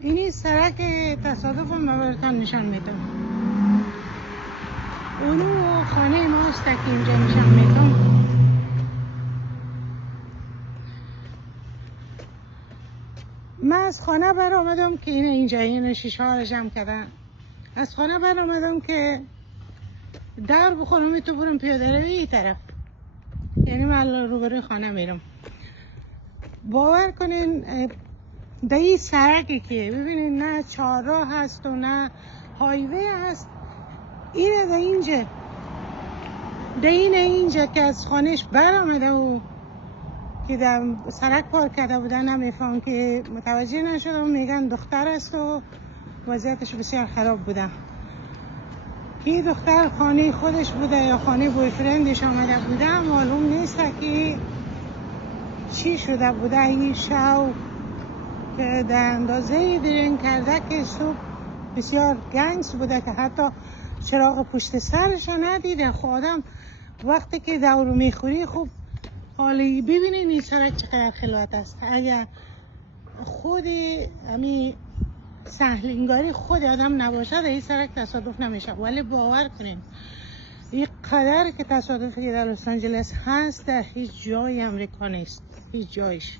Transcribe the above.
اینی سرک تصادف من براتون نشان میدم. اونو خانه ماست که اینجا نشان میدم. من از خانه بر آمدم که اینجا شیشه ها رو جمع کردن. از خانه بر آمدم که دور بخورم تو برم پیاده روی این طرف، یعنی من روبروی خانه میرم. باور کنین در این سرکی که ببینین نه چهارراه هست و نه هایوی هست، اینه در اینجا که از خانهش بر آمده و که در سرک پارک کرده بودن، نمیفهم که متوجه نشدم، میگن دختر است و وضعیتش بسیار خراب بوده. که دختر خانه خودش بوده یا خانه بویفرندش آمده بوده معلوم نیست که چی شده بوده. این شو که در اندازه درین کرده که صبح بسیار گنگس بوده که حتی چراغ پشت سرش ندیده. خب آدم وقتی که دورو میخوری خوب حالی ببینین این سرک چقدر خلوت است. اگر خود همین سهلنگاری خود آدم نباشه در این سرک تصادف نمیشه. ولی باور کنین این قدر که تصادفی در لس آنجلس هست در هیچ جای امریکا نیست، هیچ جایش.